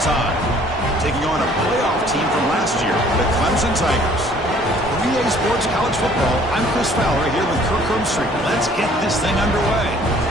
High, taking on a playoff team from last year, the Clemson Tigers. For EA Sports College Football, I'm Chris Fowler here with Kirk Herbstreit. Let's get this thing underway.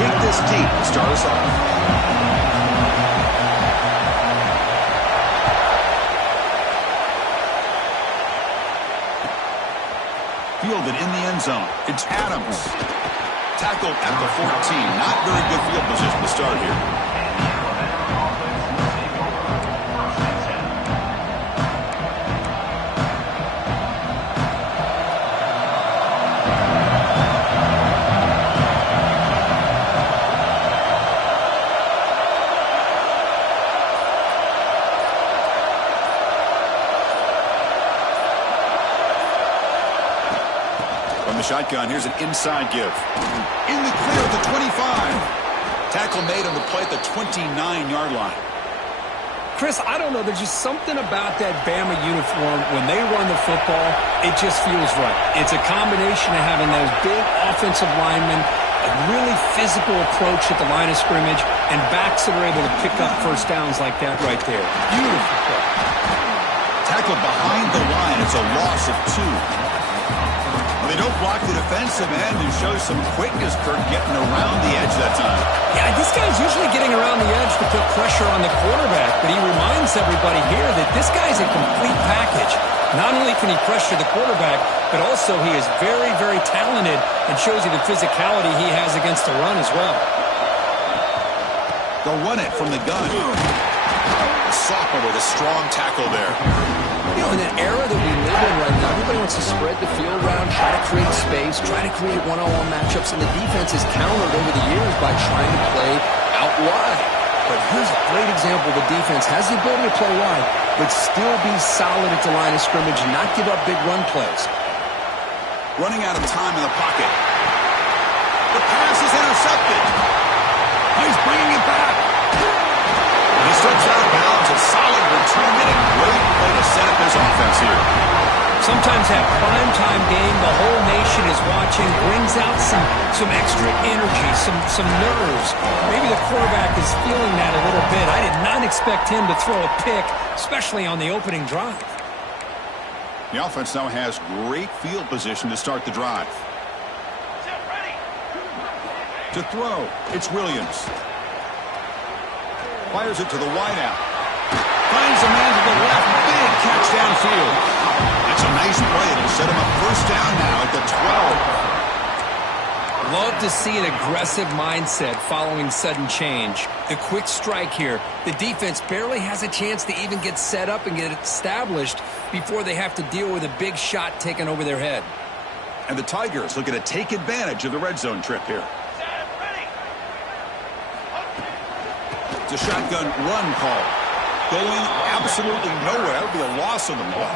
Kick this deep to start us off. Fielded in the end zone. It's Adams. Tackled at the 14. Not very good field position to start here. Shotgun. Here's an inside give. In the clear at the 25. Tackle made on the play at the 29-yard line. Chris, I don't know. There's just something about that Bama uniform. When they run the football, it just feels right. It's a combination of having those big offensive linemen, a really physical approach at the line of scrimmage, and backs that are able to pick up first downs like that right there. Beautiful play. Tackled behind the line. It's a loss of 2. They don't block the defensive end and show some quickness, Kirk, getting around the edge that time. Yeah, this guy's usually getting around the edge to put pressure on the quarterback, but he reminds everybody here that this guy's a complete package. Not only can he pressure the quarterback, but also he is very, very talented and shows you the physicality he has against the run as well. They'll run it from the gun. Sophomore with a strong tackle there. You know, in an era that we live in right now, everybody wants to spread the field around, try to create space, try to create one-on-one matchups, and the defense is countered over the years by trying to play out wide. But here's a great example. The defense has the ability to play wide, but still be solid at the line of scrimmage and not give up big run plays. Running out of time in the pocket. The pass is intercepted. He's bringing it back. He steps out of bounds. A solid return and a great way to set up his offense here. Sometimes that primetime game, the whole nation is watching, brings out some extra energy, some nerves. Maybe the quarterback is feeling that a little bit. I did not expect him to throw a pick, especially on the opening drive. The offense now has great field position to start the drive. To throw, it's Williams. Fires it to the wideout. Finds a man to the left. Big catch downfield. That's a nice play. It'll set him up first down now at the 12. Love to see an aggressive mindset following sudden change. The quick strike here. The defense barely has a chance to even get set up and get established before they have to deal with a big shot taken over their head. And the Tigers looking to take advantage of the red zone trip here. It's a shotgun run call. Going absolutely nowhere. That would be a loss on the play.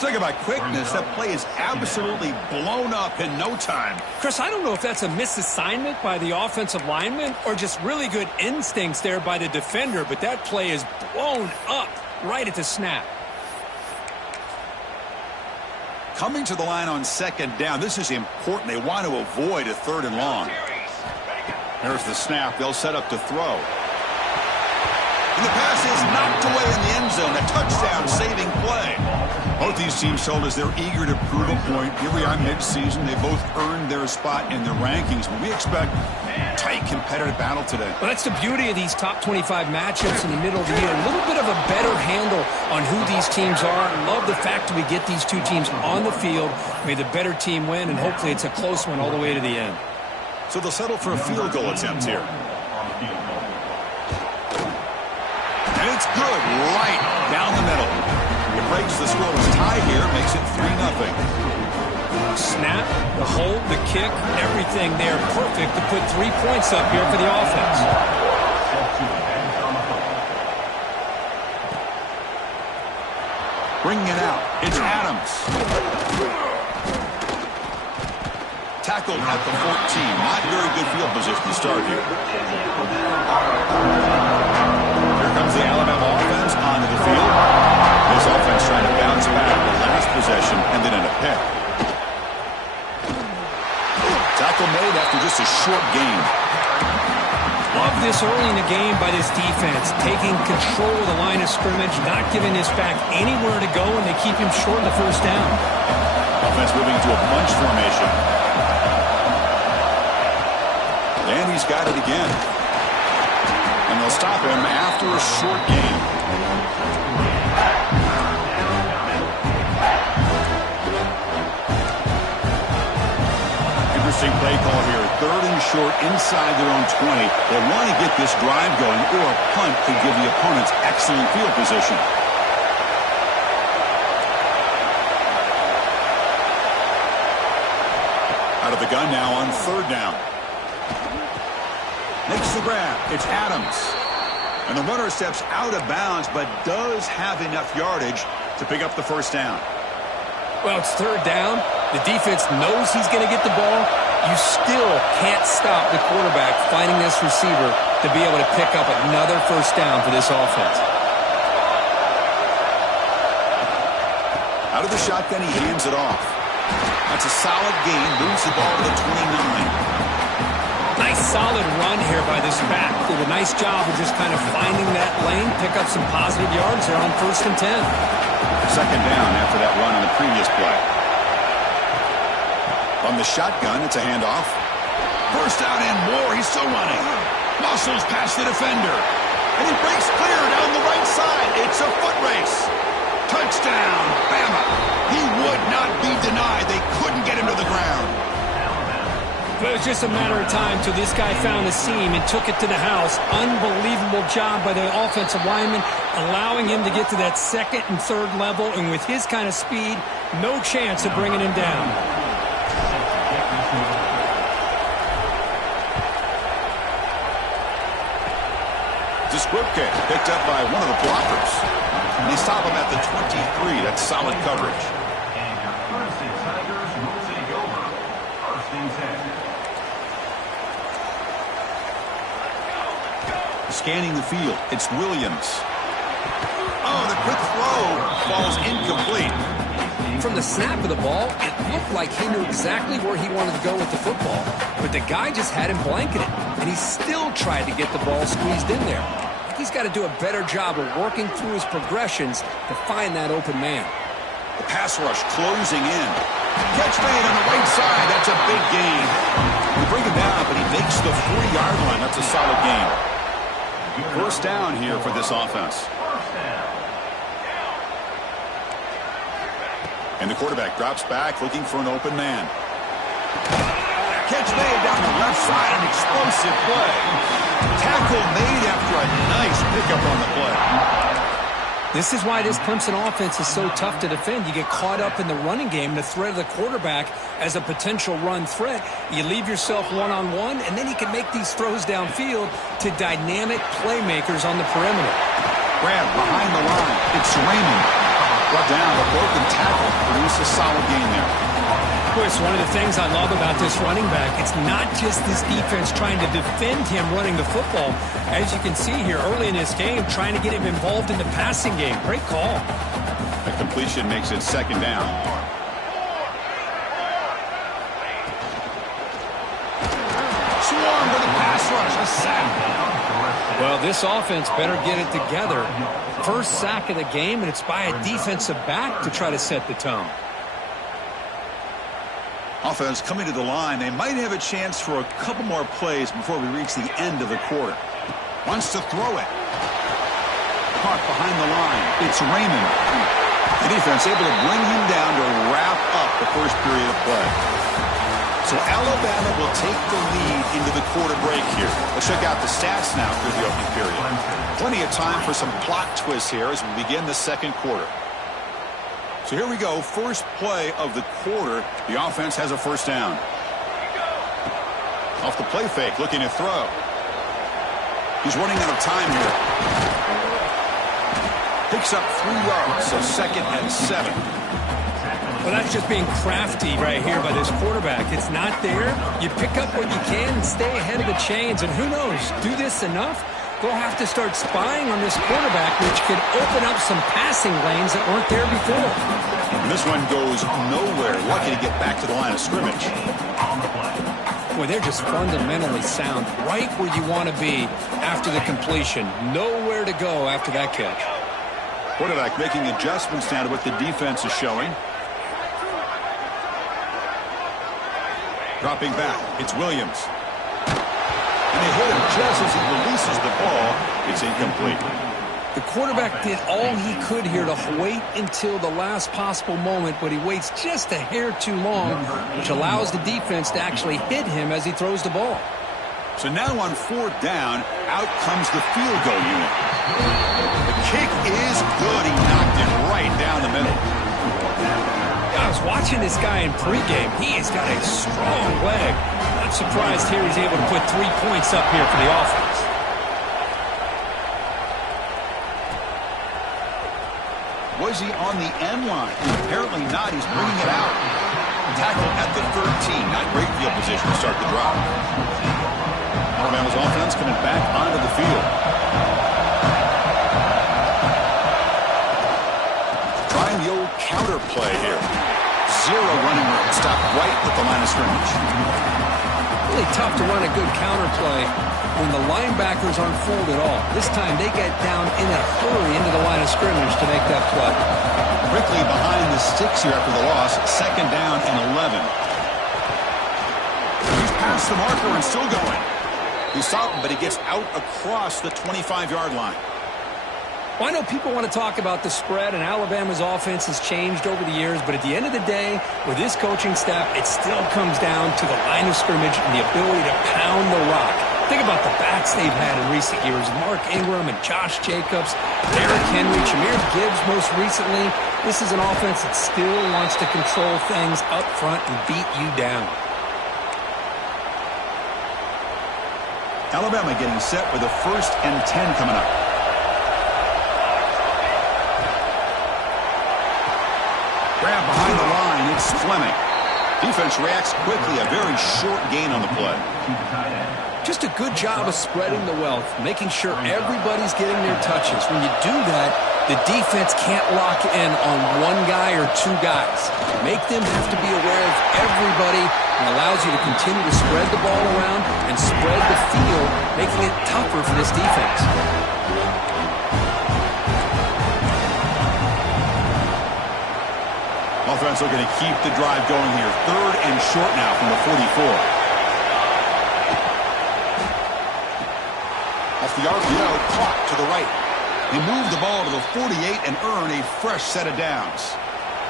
Talk about quickness. That play is absolutely blown up in no time. Chris, I don't know if that's a misassignment by the offensive lineman or just really good instincts there by the defender, but that play is blown up right at the snap. Coming to the line on second down. This is important. They want to avoid a 3rd and long. There's the snap. They'll set up to throw. And the pass is knocked away in the end zone. A touchdown-saving play. Both these teams told us they're eager to prove a point. Here we are mid-season. They both earned their spot in the rankings. But we expect tight, competitive battle today. Well, that's the beauty of these top 25 matchups in the middle of the year. A little bit of a better handle on who these teams are. Love the fact that we get these two teams on the field. May the better team win, and hopefully it's a close one all the way to the end. So they'll settle for a field goal attempt here. And it's good right down the middle. It breaks the scoreless tie here, makes it 3-0. Snap, the hold, the kick, everything there perfect to put 3 points up here for the offense. Bringing it out. It's Adams. Tackled at the 14. Not very good field position to start here. Here comes the Alabama offense onto the field. This offense trying to bounce back the last possession and then in a pick. Tackle made after just a short gain. Love this early in the game by this defense, taking control of the line of scrimmage, not giving this back anywhere to go, and they keep him short of the first down. Offense moving to a bunch formation. And he's got it again. And they'll stop him after a short gain. Interesting play call here. 3rd and short inside their own 20. They want to get this drive going, or a punt could give the opponents excellent field position. Out of the gun now on 3rd down. Makes the grab. It's Adams. And the runner steps out of bounds, but does have enough yardage to pick up the first down. Well, it's 3rd down. The defense knows he's going to get the ball. You still can't stop the quarterback finding this receiver to be able to pick up another first down for this offense. Out of the shotgun, he hands it off. That's a solid gain. Moves the ball to the 29. Nice solid run here by this back. Did a nice job of just kind of finding that lane, pick up some positive yards there on 1st and 10. 2nd down after that run in the previous play. On the shotgun, it's a handoff. First down and more. He's still running. Muscles past the defender. And he breaks clear down the right side. It's a foot race. Touchdown, Bama. He would not be denied. They couldn't get him to the ground. But it was just a matter of time till this guy found the seam and took it to the house. Unbelievable job by the offensive lineman, allowing him to get to that 2nd and 3rd level. And with his kind of speed, no chance of bringing him down. This squib kick picked up by one of the blockers. And they stop him at the 23. That's solid coverage. Scanning the field, it's Williams. Oh, the quick throw falls incomplete. From the snap of the ball, it looked like he knew exactly where he wanted to go with the football. But the guy just had him blanketed, and he still tried to get the ball squeezed in there. I think he's got to do a better job of working through his progressions to find that open man. The pass rush closing in. Catch made on the right side. That's a big gain. We bring him down, but he makes the 40-yard line. That's a solid gain. First down here for this offense. And the quarterback drops back looking for an open man. Catch made down the left side, an explosive play. Tackle made after a nice pickup on the play. This is why this Clemson offense is so tough to defend. You get caught up in the running game, the threat of the quarterback as a potential run threat. You leave yourself one-on-one, and then you can make these throws downfield to dynamic playmakers on the perimeter. Grab behind the line. It's Raymond. Brought down a broken tackle. Produce a solid gain there. Chris, one of the things I love about this running back, it's not just this defense trying to defend him running the football. As you can see here early in this game, trying to get him involved in the passing game. Great call. The completion makes it 2nd down. Swarm with a pass rush. A sack. Well, this offense better get it together. First sack of the game, and it's by a defensive back to try to set the tone. Offense coming to the line. They might have a chance for a couple more plays before we reach the end of the quarter. Wants to throw it. Caught behind the line. It's Raymond. The defense able to bring him down to wrap up the first period of play. So Alabama will take the lead into the quarter break here. Let's check out the stats now through the opening period. Plenty of time for some plot twists here as we begin the second quarter. So here we go. First play of the quarter. The offense has a first down. Off the play fake, looking to throw. He's running out of time here. Picks up 3 yards, so 2nd and 7. Well, that's just being crafty right here by this quarterback. It's not there. You pick up what you can and stay ahead of the chains. And who knows, do this enough, they'll have to start spying on this quarterback, which could open up some passing lanes that weren't there before. And this one goes nowhere. Lucky to get back to the line of scrimmage. Boy, they're just fundamentally sound, right where you want to be after the completion. Nowhere to go after that catch. Quarterback making adjustments now to what the defense is showing. Dropping back, it's Williams. And they hit him just as he releases the ball. It's incomplete. The quarterback did all he could here to wait until the last possible moment, but he waits just a hair too long, which allows the defense to actually hit him as he throws the ball. So now on 4th down, out comes the field goal unit. The kick is good. He knocked it right down the middle. I was watching this guy in pregame. He has got a strong leg. Not surprised here he's able to put 3 points up here for the offense. Was he on the end line? Apparently not. He's bringing it out. Tackle at the 13. Not great field position to start the drive. Alabama's offense coming back onto the field. Trying the old counter play here. 0 running room. Stop right at the line of scrimmage. Really tough to run a good counter play when the linebackers aren't fooled at all. This time they get down in a hurry into the line of scrimmage to make that play. Quickly behind the sticks here after the loss. 2nd down and 11. He's past the marker and still going. He's stopped, but he gets out across the 25-yard line. Well, I know people want to talk about the spread, and Alabama's offense has changed over the years, but at the end of the day, with this coaching staff, it still comes down to the line of scrimmage and the ability to pound the rock. Think about the backs they've had in recent years. Mark Ingram and Josh Jacobs, Derrick Henry, Jahmyr Gibbs most recently. This is an offense that still wants to control things up front and beat you down. Alabama getting set with a 1st and 10 coming up. Grab behind the line, it's Fleming. Defense reacts quickly, a very short gain on the play. Just a good job of spreading the wealth, making sure everybody's getting their touches. When you do that, the defense can't lock in on one guy or 2 guys. Make them have to be aware of everybody and allows you to continue to spread the ball around and spread the field, making it tougher for this defense. Offense looking to keep the drive going here. 3rd and short now from the 44. Off the RPO, caught to the right. They move the ball to the 48 and earn a fresh set of downs.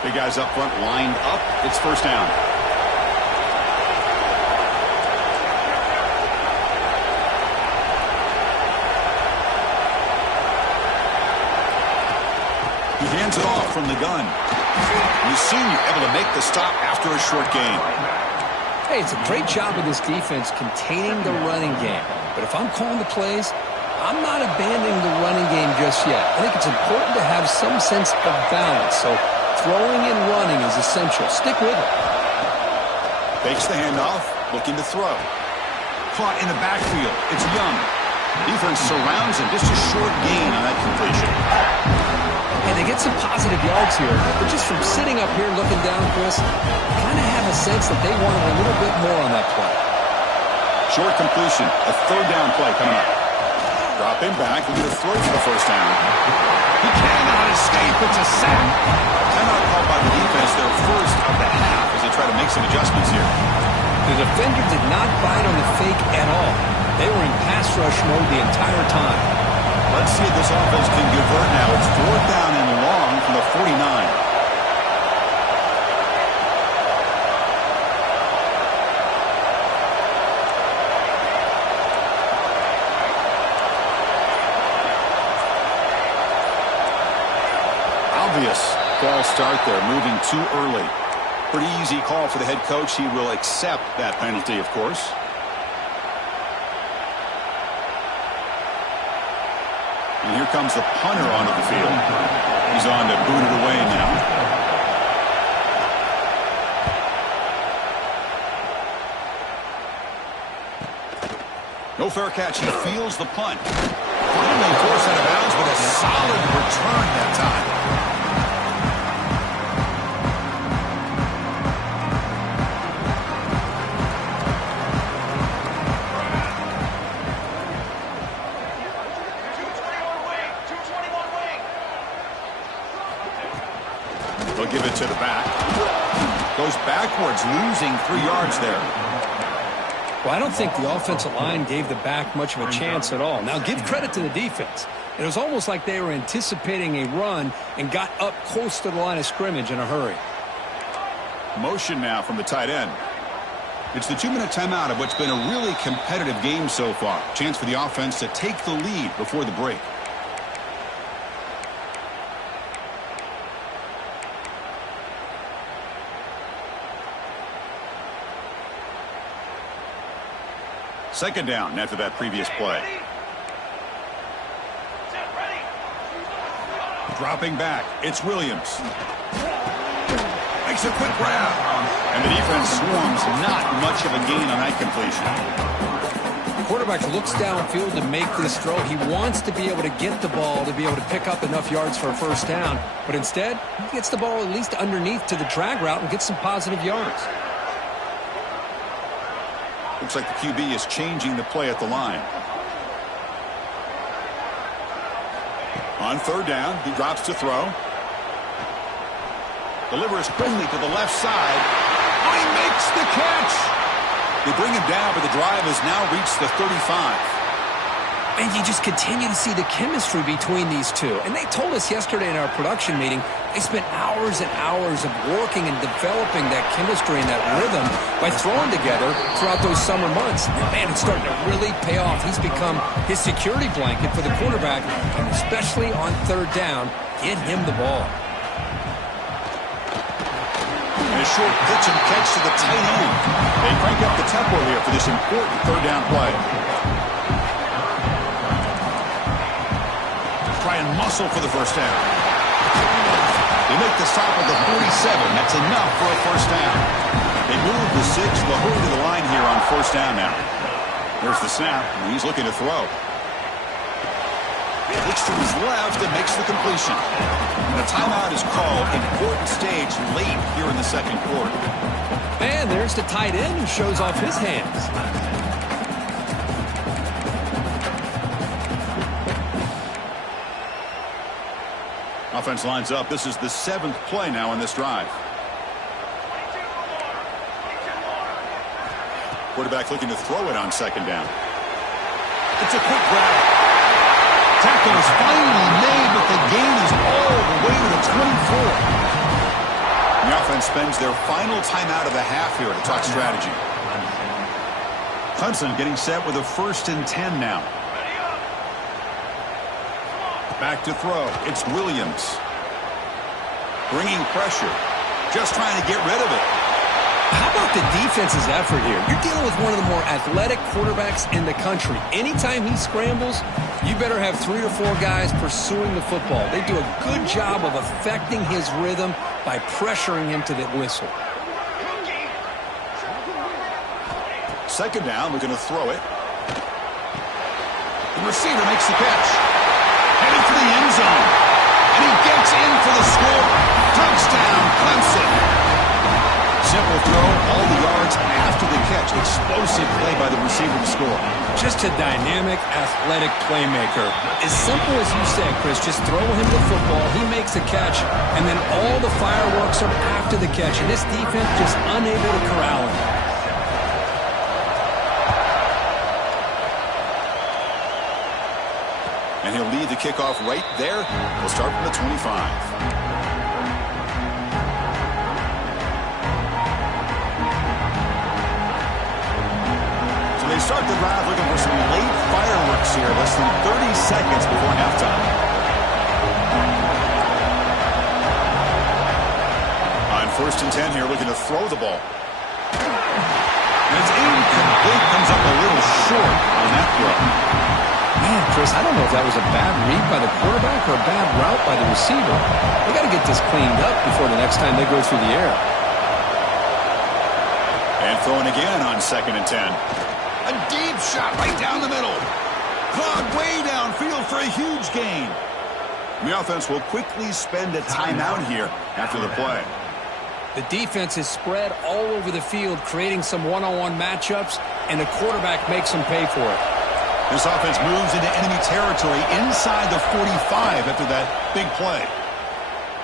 Big guys up front lined up. It's 1st down. He hands it off from the gun. The senior able to make the stop after a short gain. Hey, it's a great job of this defense containing the running game. But if I'm calling the plays, I'm not abandoning the running game just yet. I think it's important to have some sense of balance. So throwing and running is essential. Stick with it. Fakes the handoff, looking to throw. Caught in the backfield. It's Young. Defense surrounds him. Just a short gain on that completion. And they get some positive yards here, but just from sitting up here looking down, Chris, I kind of have a sense that they wanted a little bit more on that play. Short completion, a 3rd down play coming up. Drop him back, looking to throw for the 1st down. He cannot escape, it's a sack. Timeout called by the defense, their 1st of the half as they try to make some adjustments here. The defender did not bite on the fake at all. They were in pass rush mode the entire time. Let's see if this offense can convert now. It's 4th down and long from the 49. Obvious false start there, moving too early. Pretty easy call for the head coach. He will accept that penalty, of course. And here comes the punter onto the field. He's on to boot it away now. No fair catch. He feels the punt. Finally forced out of bounds with a solid return that time. They'll give it to the back. Goes backwards, losing 3 yards there. Well, I don't think the offensive line gave the back much of a chance at all. Now, give credit to the defense. It was almost like they were anticipating a run and got up close to the line of scrimmage in a hurry. Motion now from the tight end. It's the 2-minute timeout of what's been a really competitive game so far. Chance for the offense to take the lead before the break. Second down after that previous play. Dropping back, it's Williams. Makes a quick grab. And the defense swarms, not much of a gain on that completion. The quarterback looks downfield to make this throw. He wants to be able to get the ball to be able to pick up enough yards for a first down. But instead, he gets the ball at least underneath to the drag route and gets some positive yards. Looks like the QB is changing the play at the line. On third down, he drops to throw. Delivers quickly to the left side. Oh, he makes the catch. They bring him down, but the drive has now reached the 35. And you just continue to see the chemistry between these two. And they told us yesterday in our production meeting, they spent hours and hours of working and developing that chemistry and that rhythm by throwing together throughout those summer months. And man, it's starting to really pay off. He's become his security blanket for the quarterback, and especially on third down, get him the ball. And a short pitch and catch to the tight end. They crank up the tempo here for this important third down play. Try and muscle for the first down. They make the stop at the 47. That's enough for a first down. They move the 6. They'll hurry to the line here on first down now. There's the snap, and he's looking to throw. Looks to his left and makes the completion. And a timeout is called. Important stage late here in the second quarter. And there's the tight end who shows off his hands. Offense lines up. This is the 7th play now in this drive. Quarterback looking to throw it on second down. It's a quick grab. Tackle is finally made, but the gain is all the way to the 24. The offense spends their final timeout of the half here to talk strategy. Clemson getting set with a 1st and 10 now. Back to throw. It's Williams. Bringing pressure. Just trying to get rid of it. How about the defense's effort here? You're dealing with one of the more athletic quarterbacks in the country. Anytime he scrambles, you better have 3 or 4 guys pursuing the football. They do a good job of affecting his rhythm by pressuring him to the whistle. Second down, we're going to throw it. The receiver makes the catch. Headed for the end zone. And he gets in for the score. Touchdown, Clemson. Simple throw, all the yards after the catch. Explosive play by the receiver to score. Just a dynamic, athletic playmaker. As simple as you said, Chris, just throw him the football, he makes a catch, and then all the fireworks are after the catch. And this defense just unable to corral him. And he'll lead the kickoff right there. We'll start from the 25. So they start the drive looking for some late fireworks here. Less than 30 seconds before halftime. On 1st and 10 here, looking to throw the ball. And it's incomplete. Comes up a little short on that throw. Man, Chris, I don't know if that was a bad read by the quarterback or a bad route by the receiver. They got to get this cleaned up before the next time they go through the air. And throwing again on 2nd and 10. A deep shot right down the middle. Caught way downfield for a huge gain. The offense will quickly spend a timeout here after the play. The defense is spread all over the field, creating some one-on-one matchups, and the quarterback makes them pay for it. This offense moves into enemy territory inside the 45 after that big play.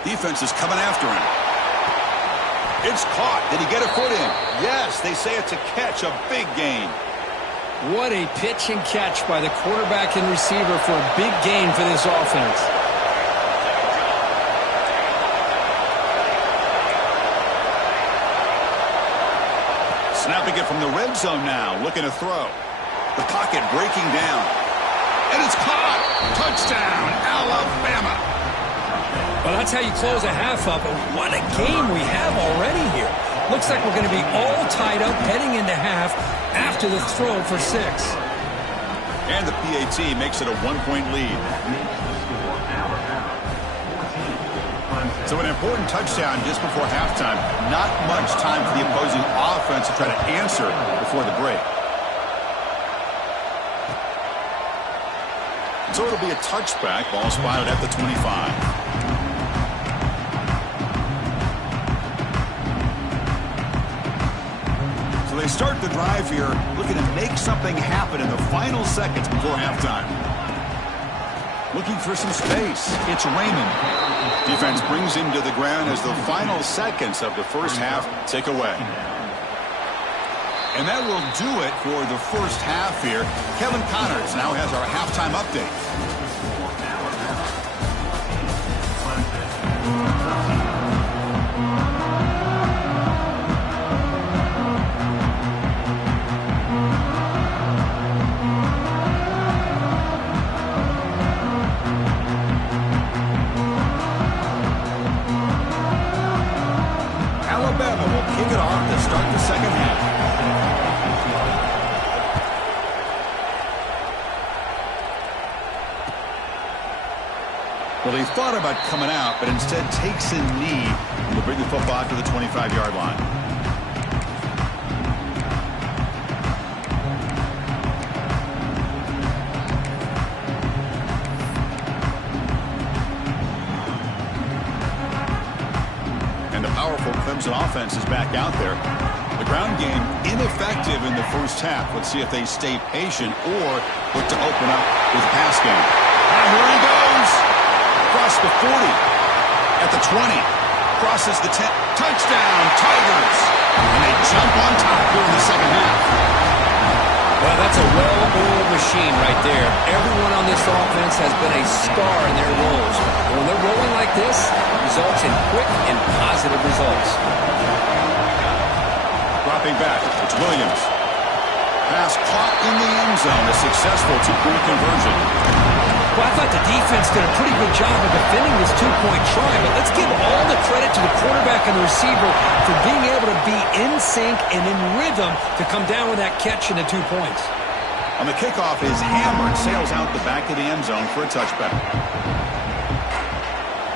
Defense is coming after him. It's caught. Did he get a foot in? Yes, they say it's a catch, a big gain. What a pitch and catch by the quarterback and receiver for a big gain for this offense. Snapping it from the red zone now, looking to throw. The pocket breaking down. And it's caught. Touchdown, Alabama. Well, that's how you close a half up. And what a game we have already here. Looks like we're going to be all tied up heading into half after the throw for 6. And the PAT makes it a 1-point lead. So an important touchdown just before halftime. Not much time for the opposing offense to try to answer before the break. So it'll be a touchback. Ball spotted at the 25. So they start the drive here, looking to make something happen in the final seconds before halftime. Looking for some space. It's Raymond. Defense brings him to the ground as the final seconds of the first half tick away. And that will do it for the first half here. Kevin Connors now has our halftime update. Alabama will kick it off to start the second half. Well, he thought about coming out, but instead takes a knee and will bring the football to the 25-yard line. And the powerful Clemson offense is back out there. The ground game ineffective in the first half. Let's see if they stay patient or look to open up with the pass game. And here he goes. Across the 40, at the 20, crosses the 10. Touchdown, Tigers! And they jump on top here in the second half. Well, that's a well-oiled machine right there. Everyone on this offense has been a star in their roles. And when they're rolling like this, it results in quick and positive results. Dropping back, it's Williams. Pass caught in the end zone, a successful two-point conversion. Well, I thought the defense did a pretty good job of defending this two-point try, but let's give all the credit to the quarterback and the receiver for being able to be in sync and in rhythm to come down with that catch and the 2 points. On the kickoff, his hammer sails out the back of the end zone for a touchback.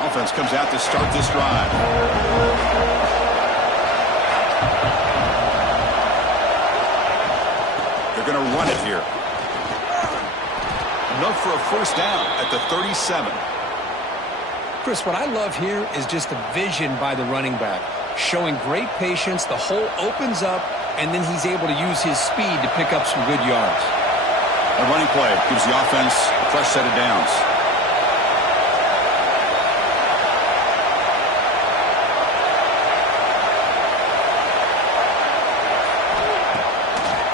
Offense comes out to start this drive. They're going to run it here. Enough for a first down at the 37. Chris, what I love here is just the vision by the running back. Showing great patience, the hole opens up, and then he's able to use his speed to pick up some good yards. A running play gives the offense a fresh set of downs.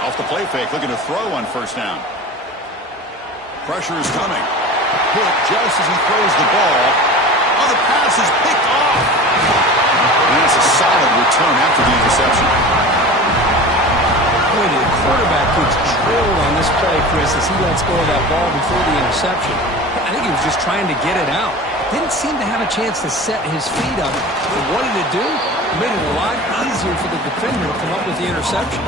Off the play fake, looking to throw on first down. Pressure is coming. Hit just as he throws the ball. Oh, the pass is picked off. And that's a solid return after the interception. Boy, the quarterback gets drilled on this play, Chris, as he lets go of that ball before the interception. I think he was just trying to get it out. Didn't seem to have a chance to set his feet up. But what did it do? It made it a lot easier for the defender to come up with the interception.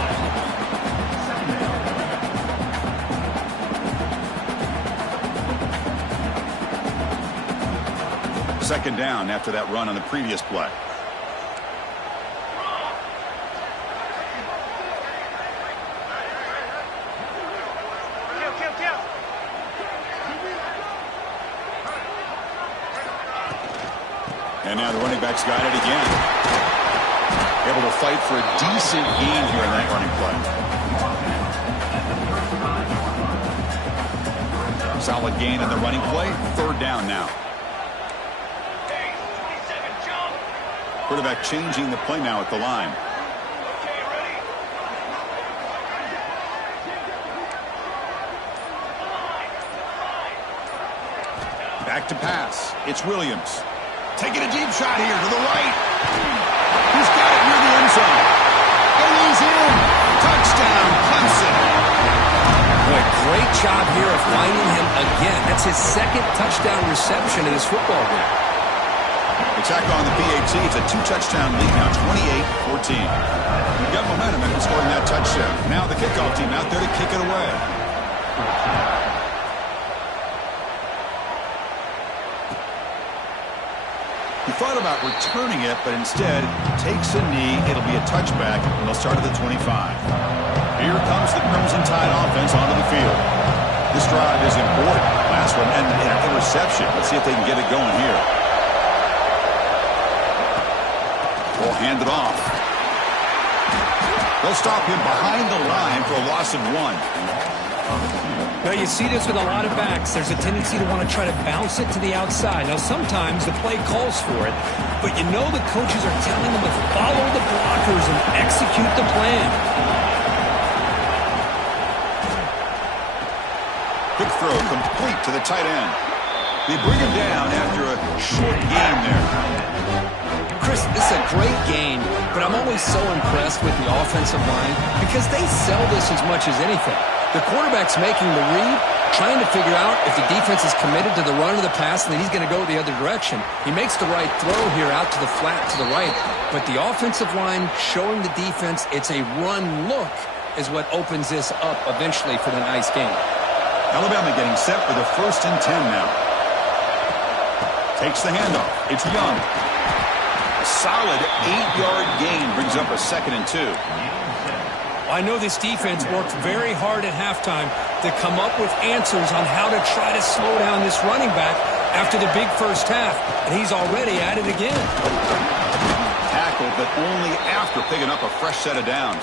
Second down after that run on the previous play. And now the running back's got it again. Able to fight for a decent gain here in that running play. Solid gain in the running play. Third down now. Quarterback changing the play now at the line. Back to pass. It's Williams. Taking a deep shot here to the right. He's got it near the end zone. And he's in. Touchdown, Clemson. Boy, great job here of finding him again. That's his second touchdown reception in this football game. Attack on the PAT. It's a 2-touchdown lead now, 28-14. We've got momentum after scoring that touchdown. Now the kickoff team out there to kick it away. He thought about returning it, but instead takes a knee. It'll be a touchback, and they'll start at the 25. Here comes the Crimson Tide offense onto the field. This drive is important. Last one ended in an interception. Let's see if they can get it going here. We'll hand it off. They'll stop him behind the line for a loss of 1. Now, you see this with a lot of backs. There's a tendency to want to try to bounce it to the outside. Now, sometimes the play calls for it, but you know the coaches are telling them to follow the blockers and execute the plan. Quick throw complete to the tight end. They bring him down after a short game there. Chris, this is a great game, but I'm always so impressed with the offensive line because they sell this as much as anything. The quarterback's making the read, trying to figure out if the defense is committed to the run or the pass, and then he's going to go the other direction. He makes the right throw here out to the flat to the right, but the offensive line showing the defense it's a run look is what opens this up eventually for the nice game. Alabama getting set for the 1st and 10 now. Takes the handoff. It's Young. Solid 8-yard gain brings up a 2nd and 2. I know this defense worked very hard at halftime to come up with answers on how to try to slow down this running back after the big first half, and he's already at it again. Tackled, but only after picking up a fresh set of downs.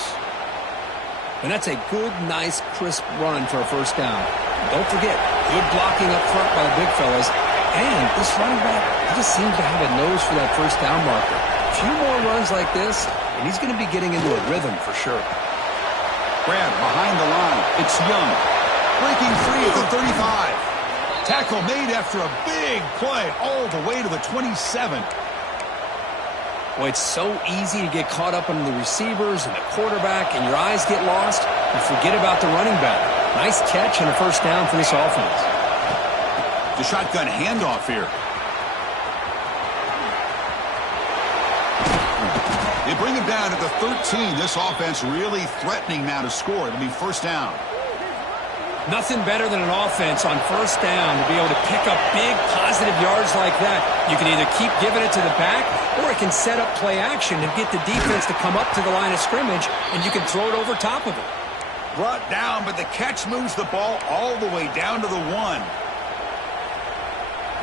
And that's a good, nice, crisp run for a first down. Don't forget, good blocking up front by the big fellas. And this running back, he just seems to have a nose for that first down marker. A few more runs like this, and he's going to be getting into a rhythm for sure. Grab behind the line. It's Young. Breaking free at the 35. Tackle made after a big play all the way to the 27. Well, it's so easy to get caught up in the receivers and the quarterback, and your eyes get lost. You forget about the running back. Nice catch and a first down for this offense. The shotgun handoff here. They bring him down at the 13. This offense really threatening now to score. It'll be first down. Nothing better than an offense on first down to be able to pick up big positive yards like that. You can either keep giving it to the back, or it can set up play action and get the defense to come up to the line of scrimmage, and you can throw it over top of it. Brought down, but the catch moves the ball all the way down to the 1.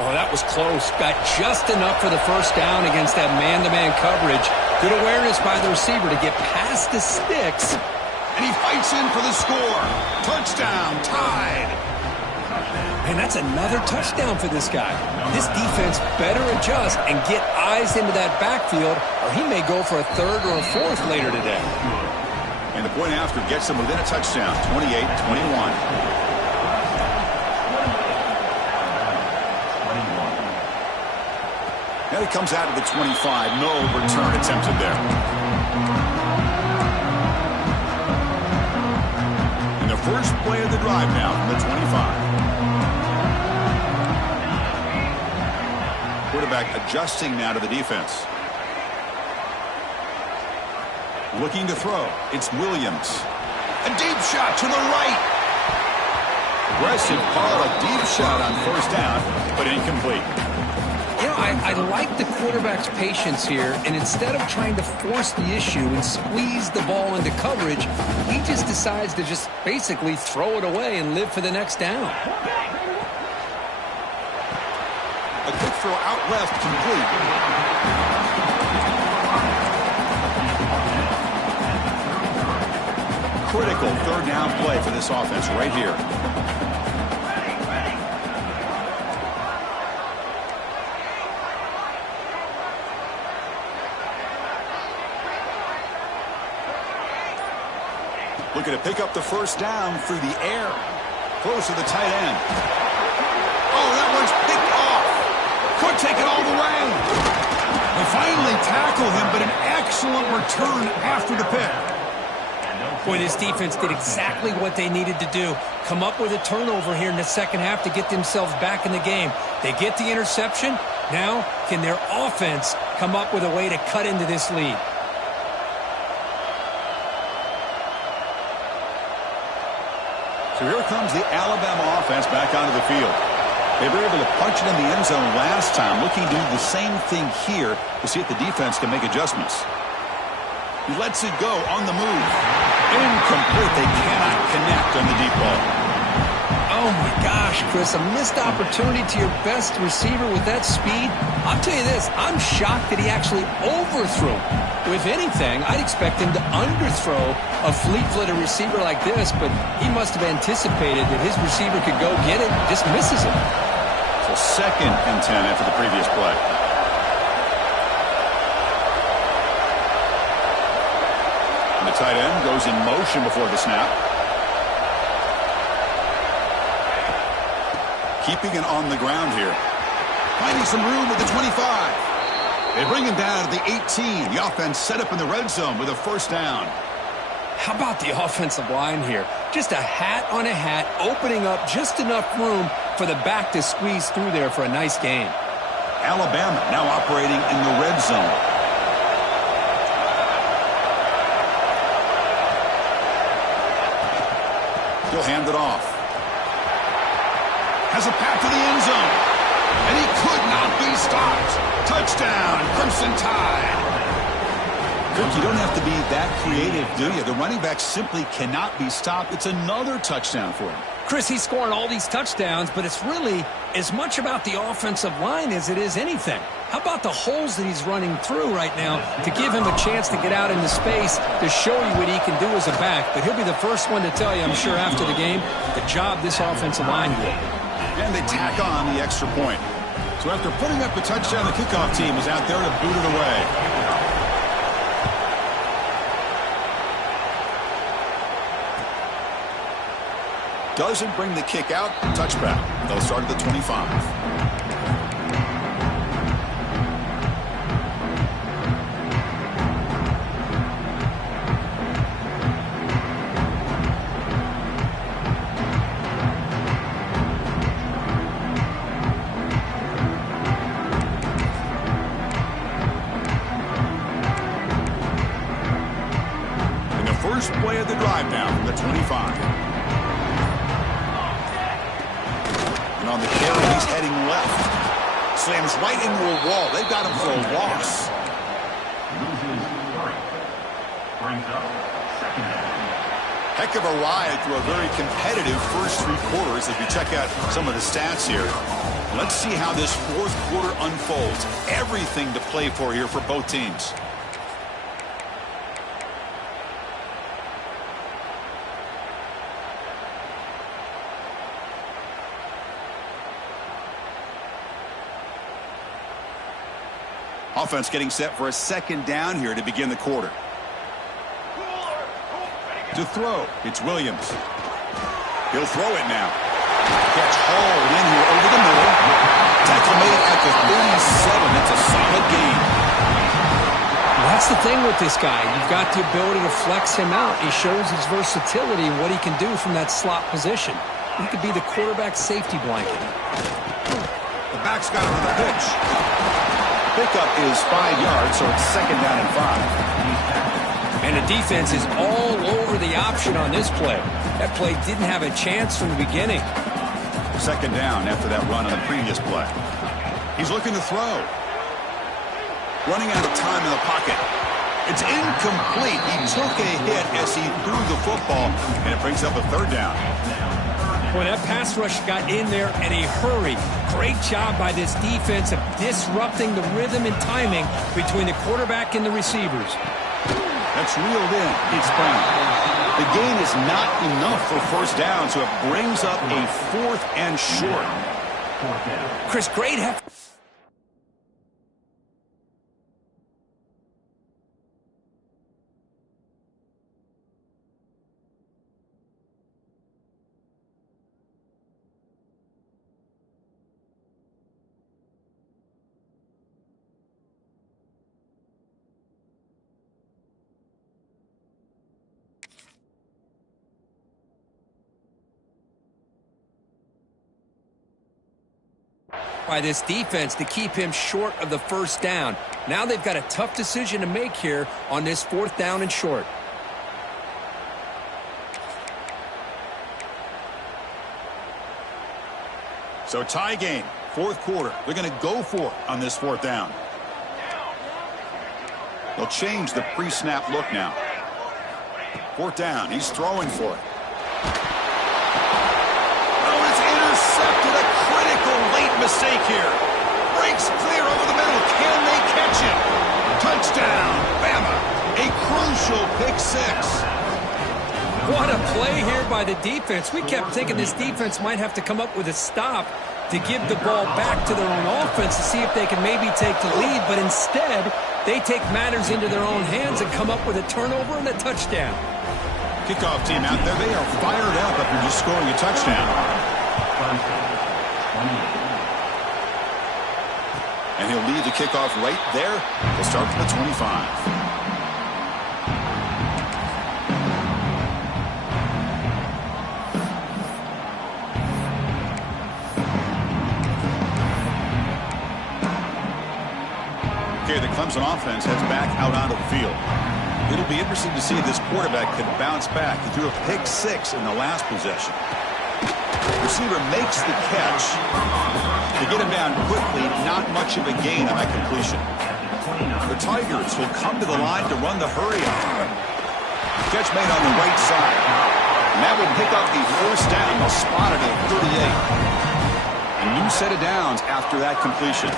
Oh, that was close. Got just enough for the first down against that man-to-man coverage. Good awareness by the receiver to get past the sticks. And he fights in for the score. Touchdown, Tide. And that's another touchdown for this guy. This defense better adjust and get eyes into that backfield, or he may go for a third or a fourth later today. And the point after gets him within a touchdown, 28-21. Now he comes out of the 25. No return attempted there. And the first play of the drive now from the 25. Quarterback adjusting now to the defense. Looking to throw. It's Williams. A deep shot to the right. Aggressive call, a deep shot on first down, but incomplete. I like the quarterback's patience here, and instead of trying to force the issue and squeeze the ball into coverage, he just decides to just basically throw it away and live for the next down. A quick throw out left, complete. Critical third down play for this offense right here. Looking to pick up the first down through the air. Close to the tight end. Oh, that one's picked off. Could take it all the way. They finally tackle him, but an excellent return after the pick. Boy, this defense did exactly what they needed to do. Come up with a turnover here in the second half to get themselves back in the game. They get the interception. Now, can their offense come up with a way to cut into this lead? So here comes the Alabama offense back onto the field. They were able to punch it in the end zone last time, looking to do the same thing here to see if the defense can make adjustments. He lets it go on the move. Incomplete. They cannot connect on the deep ball. Oh, my gosh, Chris, a missed opportunity to your best receiver with that speed. I'll tell you this, I'm shocked that he actually overthrew. If anything, I'd expect him to underthrow a fleet-footed receiver like this, but he must have anticipated that his receiver could go get it, just misses it. So 2nd and 10 after the previous play. And the tight end goes in motion before the snap. Keeping it on the ground here. Finding some room with the 25. They bring him down to the 18. The offense set up in the red zone with a first down. How about the offensive line here? Just a hat on a hat, opening up just enough room for the back to squeeze through there for a nice gain. Alabama now operating in the red zone. He'll hand it off. Has a path to the end zone. And he could not be stopped. Touchdown, Clemson Tide. Kirk, you don't have to be that creative, do you? The running back simply cannot be stopped. It's another touchdown for him. Chris, he's scoring all these touchdowns, but it's really as much about the offensive line as it is anything. How about the holes that he's running through right now to give him a chance to get out into space to show you what he can do as a back? But he'll be the first one to tell you, I'm sure, after the game, the job this offensive line did. And they tack on the extra point. So after putting up a touchdown, the kickoff team is out there to boot it away. Doesn't bring the kick out. Touchback. They'll start at the 25. In the first play of the drive now from the 25. On the carry, he's heading left. Slams right into a wall. They've got him for a loss. Heck of a ride through a very competitive first 3 quarters as we check out some of the stats here. Let's see how this 4th quarter unfolds. Everything to play for here for both teams. Offense getting set for a 2nd down here to begin the quarter. To throw, it's Williams. He'll throw it now. Gets hauled in here over the middle. Tackle made at the 37. That's a solid gain. Well, that's the thing with this guy. You've got the ability to flex him out. He shows his versatility and what he can do from that slot position. He could be the quarterback safety blanket. The back's got him on the pitch. Pickup is 5 yards, so it's 2nd down and 5. And the defense is all over the option on this play. That play didn't have a chance from the beginning. 2nd down after that run on the previous play. He's looking to throw. Running out of time in the pocket. It's incomplete. He took a hit as he threw the football, and it brings up a third down. Boy, that pass rush got in there in a hurry. Great job by this defense of disrupting the rhythm and timing between the quarterback and the receivers. That's reeled in. It's Brown. The gain is not enough for first down, so it brings up a 4th and short. Chris, great effort. By this defense to keep him short of the first down. Now they've got a tough decision to make here on this 4th down and short. So tie game, 4th quarter. They're going to go for it on this 4th down. They'll change the pre-snap look now. 4th down, he's throwing for it. Oh, it's intercepted. A critical late mistake here. Breaks clear over the middle. Can they catch him? Touchdown, Bama. A crucial pick 6. What a play here by the defense. We kept thinking this defense might have to come up with a stop to give the ball back to their own offense to see if they can maybe take the lead, but instead they take matters into their own hands and come up with a turnover and a touchdown. Kickoff team out there, they are fired up after just scoring a touchdown. And he'll lead the kickoff right there. They'll start from the 25. The Clemson offense heads back out onto the field. It'll be interesting to see if this quarterback can bounce back. He threw a pick 6 in the last possession. Receiver makes the catch. To get him down quickly, not much of a gain on that completion. The Tigers will come to the line to run the hurry up. Catch made on the right side. And that will pick up the first down. They'll spot it at 38. A new set of downs after that completion.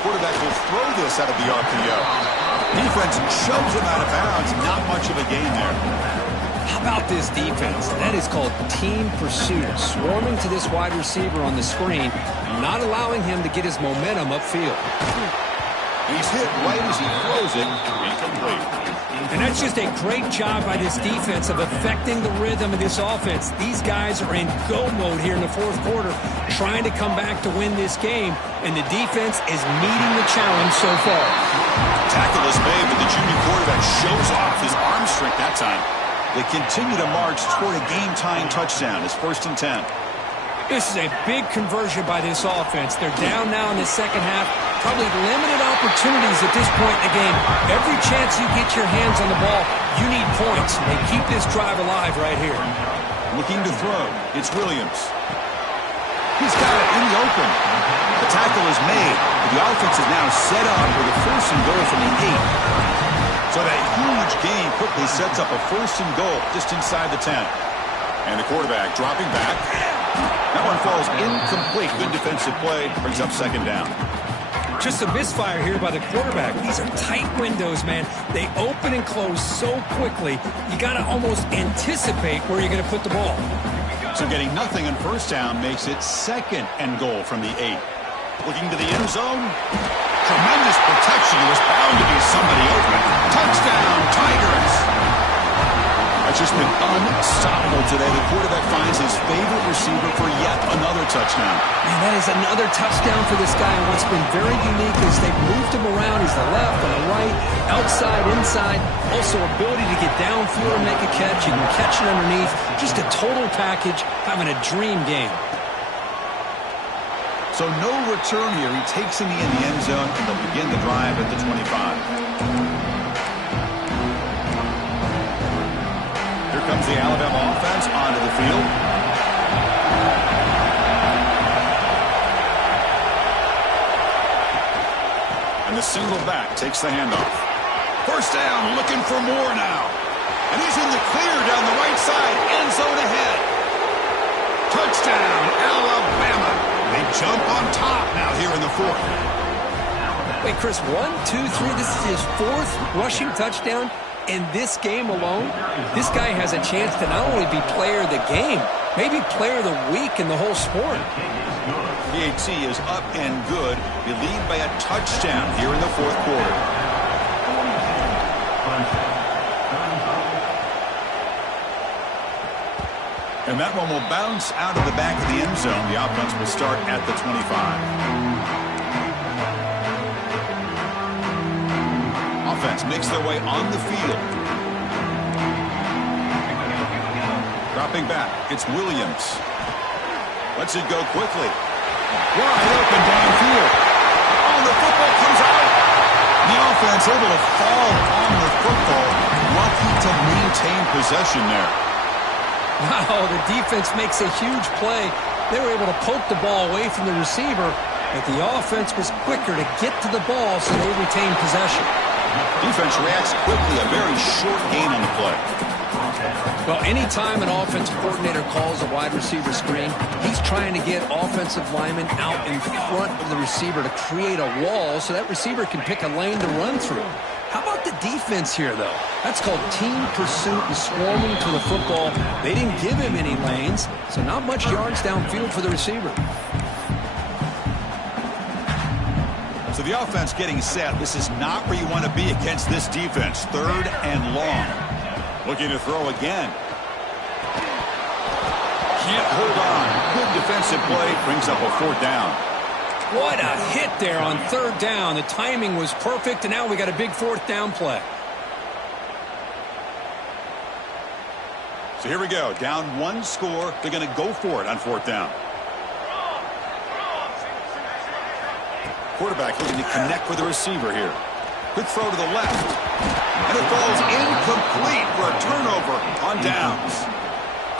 Quarterback will throw this out of the RPO. Defense shoves him out of bounds. Not much of a gain there. How about this defense? That is called team pursuit. Swarming to this wide receiver on the screen, not allowing him to get his momentum upfield. He's hit right as he throws it. Incomplete. And that's just a great job by this defense of affecting the rhythm of this offense. These guys are in go mode here in the 4th quarter, trying to come back to win this game, and the defense is meeting the challenge so far. Tackle is made, but the junior quarterback shows off his arm strength that time. They continue to march toward a game-tying touchdown. It's 1st and 10. This is a big conversion by this offense. They're down now in the second half. Probably limited opportunities at this point in the game. Every chance you get your hands on the ball, you need points. They keep this drive alive right here. Looking to throw. It's Williams. He's got it in the open. The tackle is made. The offense is now set up with a 1st and goal from the 8. So that huge gain quickly sets up a 1st and goal just inside the 10. And the quarterback dropping back. That one falls incomplete. Good defensive play. Brings up 2nd down. Just a misfire here by the quarterback. These are tight windows, man. They open and close so quickly, you got to almost anticipate where you're going to put the ball. So getting nothing on 1st down makes it 2nd and goal from the 8. Looking to the end zone. Tremendous protection. There was bound to be somebody open. Touchdown, Tigers. That's just been unstoppable today. The quarterback finds his favorite receiver for yet another touchdown. Man, that is another touchdown for this guy. And what's been very unique is they've moved him around. He's the left and the right, outside, inside. Also ability to get downfield and make a catch. You can catch it underneath. Just a total package, having a dream game. So no return here. He takes him in the end zone, and they'll begin the drive at the 25. Here comes the Alabama offense onto the field. And the single back takes the handoff. First down, looking for more now. And he's in the clear down the right side. End zone ahead. Touchdown, Alabama. They jump on top now here in the fourth. Wait, Chris, 1, 2, 3. This is his fourth rushing touchdown in this game alone. This guy has a chance to not only be player of the game, maybe player of the week in the whole sport. PAT is up and good. They lead by a touchdown here in the fourth quarter. And that one will bounce out of the back of the end zone. The offense will start at the 25. Offense makes their way on the field. Dropping back, it's Williams. Lets it go quickly. Wide open downfield. Oh, the football comes out. The offense able to fall on the football. Lucky to maintain possession there. Wow, the defense makes a huge play. They were able to poke the ball away from the receiver, but the offense was quicker to get to the ball, so they retained possession. Defense reacts quickly. A very short gain on the play. Well, anytime an offensive coordinator calls a wide receiver screen, he's trying to get offensive linemen out in front of the receiver to create a wall so that receiver can pick a lane to run through. How about the defense here, though? That's called team pursuit and swarming to the football. They didn't give him any lanes, so not much yards downfield for the receiver. So the offense getting set. This is not where you want to be against this defense. Third and long. Looking to throw again. Can't hold on. Good defensive play. Brings up a fourth down. What a hit there on third down. The timing was perfect, and now we got a big fourth down play. So here we go. Down one score. They're going to go for it on fourth down. Quarterback looking to connect with the receiver here. Quick throw to the left. And it falls incomplete for a turnover on downs.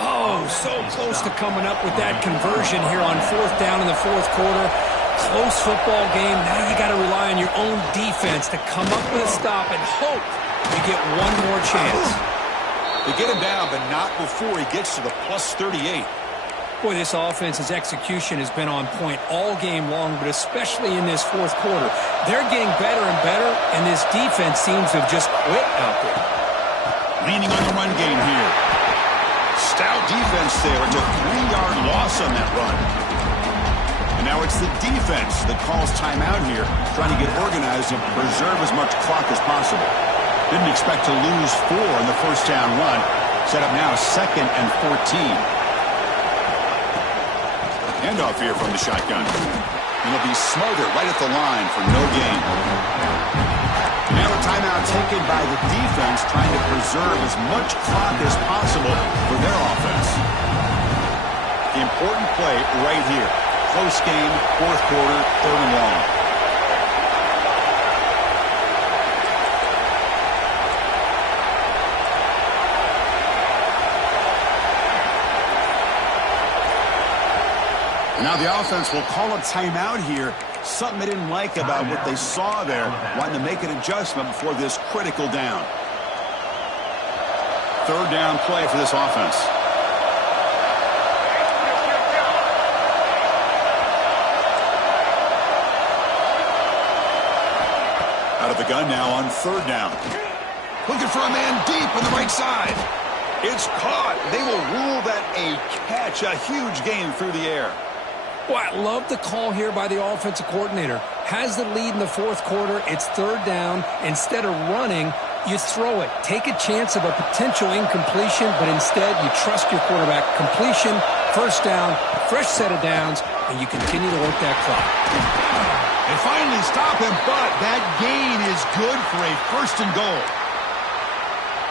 Oh, so close to coming up with that conversion here on fourth down in the fourth quarter. Close football game. Now you got to rely on your own defense to come up with a stop and hope you get one more chance. They get him down, but not before he gets to the plus 38. Boy, this offense's execution has been on point all game long, but especially in this fourth quarter. They're getting better and better, and this defense seems to have just quit out there. Leaning on the run game here. Stout defense there. It's a 3-yard loss on that run. And now it's the defense that calls timeout here, trying to get organized and preserve as much clock as possible. Didn't expect to lose 4 in the first down run. Set up now 2nd and 14. Handoff here from the shotgun. And he'll be smothered right at the line for no gain. Now a timeout taken by the defense, trying to preserve as much clock as possible for their offense. The important play right here. Close game, fourth quarter, third and long. Now the offense will call a timeout here. Something they didn't like about what they saw there. Wanting to make an adjustment before this critical down. Third down play for this offense. Out of the gun now on third down. Looking for a man deep on the right side. It's caught. They will rule that a catch. A huge gain through the air. Boy, I love the call here by the offensive coordinator. Has the lead in the fourth quarter. It's third down. Instead of running, you throw it. Take a chance of a potential incompletion, but instead you trust your quarterback. Completion, first down, fresh set of downs, and you continue to work that clock. They finally stop him, but that gain is good for a first and goal.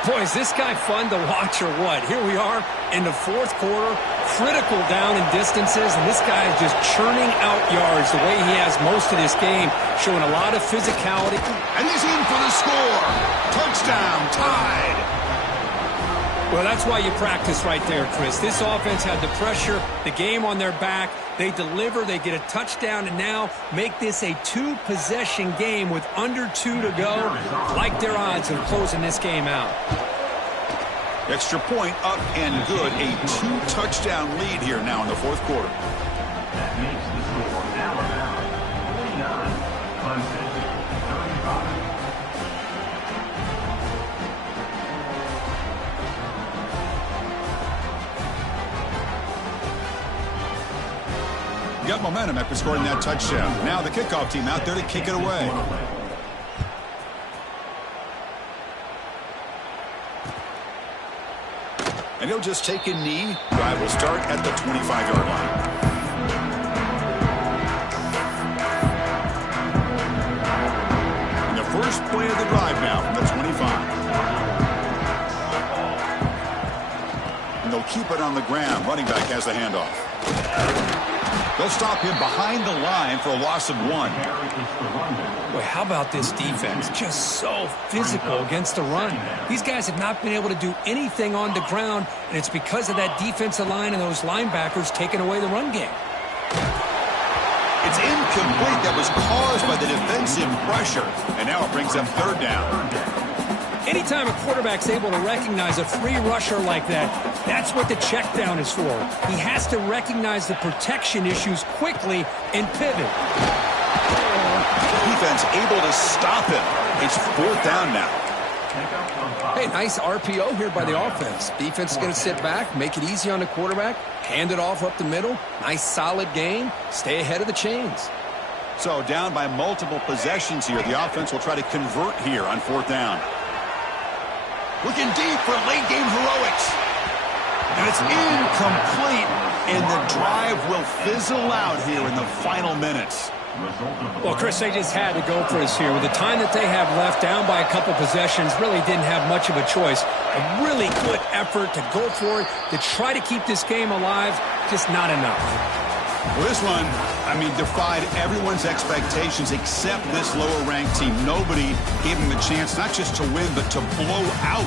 Boy, is this guy fun to watch or what? Here we are in the fourth quarter, critical down in distances, and this guy is just churning out yards the way he has most of this game, showing a lot of physicality. And he's in for the score. Touchdown, tied. Well, that's why you practice right there, Chris. This offense had the pressure, the game on their back. They deliver, they get a touchdown, and now make this a 2-possession game with under 2 to go. Like their odds of closing this game out. Extra point up and good. A 2-touchdown lead here now in the fourth quarter. That makes the score Alabama 49, Clemson 35. Got momentum after scoring that touchdown. Now the kickoff team out there to kick it away. And he'll just take a knee. Drive will start at the 25-yard line. And the first play of the drive now from the 25. And they'll keep it on the ground. Running back has the handoff. They'll stop him behind the line for a loss of 1. Boy, how about this defense? Just so physical against the run. These guys have not been able to do anything on the ground, and it's because of that defensive line and those linebackers taking away the run game. It's incomplete. That was caused by the defensive pressure, and now it brings up third down. Anytime a quarterback's able to recognize a free rusher like that, that's what the check down is for. He has to recognize the protection issues quickly and pivot. Defense able to stop him. It's fourth down now. Hey, nice RPO here by the offense. Defense is going to sit back, make it easy on the quarterback, hand it off up the middle. Nice solid game. Stay ahead of the chains. So down by multiple possessions here. The offense will try to convert here on fourth down. Looking deep for late-game heroics. And it's incomplete, and the drive will fizzle out here in the final minutes. Well, Chris, they just had to go for us here. With the time that they have left, down by a couple possessions, really didn't have much of a choice. A really good effort to go for it, to try to keep this game alive, just not enough. Well, this one, defied everyone's expectations except this lower-ranked team. Nobody gave them a chance not just to win, but to blow out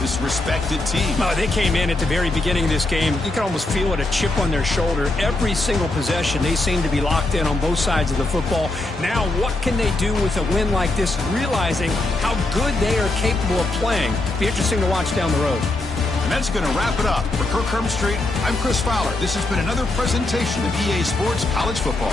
this respected team. Oh, they came in at the very beginning of this game. You can almost feel it, a chip on their shoulder. Every single possession, they seem to be locked in on both sides of the football. Now, what can they do with a win like this, realizing how good they are capable of playing? Be interesting to watch down the road. And that's going to wrap it up. For Kirk Street, I'm Chris Fowler. This has been another presentation of EA Sports College Football.